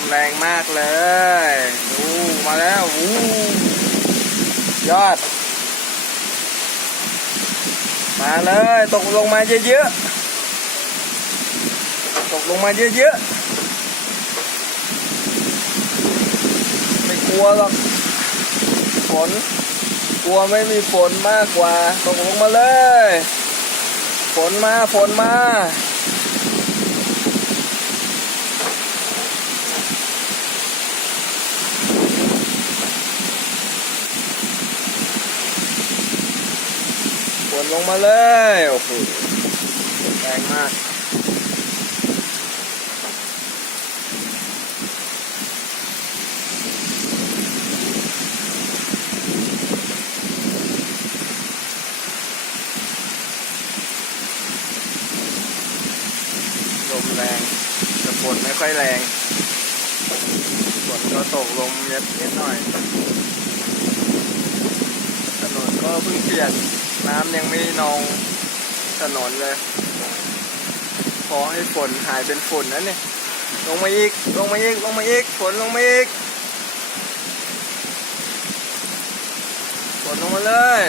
มแรงมากเลยดูมาแล้วยอดมาเลยตกลงมาเยอะๆตกลงมาเยอะๆไม่กลัวหรอกฝนกลัวไม่มีฝนมากกว่าตกลงมาเลยฝนมาฝนมาฝนลงมาเลยโอ้โหแรงมากลมแรงแต่ฝนไม่ค่อยแรงฝนก็ตกลงนิดหน่อยถนนก็เพิ่งเปลี่ยนน้ำยังไม่นองถนนเลยขอให้ฝนหายเป็นฝุ่นนั่นนี่ลงมาอีกลงมาอีกลงมาอีกฝนลงมาอีกฝนลงมาเลย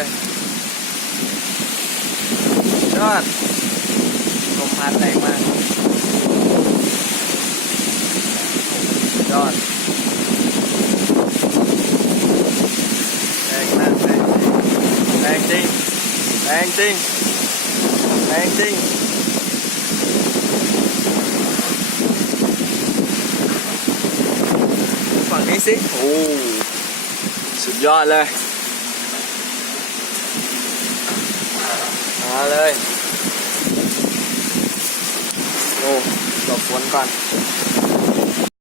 ยอดลมพัดแรงมากยอดแรงมากแรงจริงแรงจริงแรงจริงฝั่งนี้สิโอ้สุดยอดเลยมาเลยโอ้หลบฝนก่อน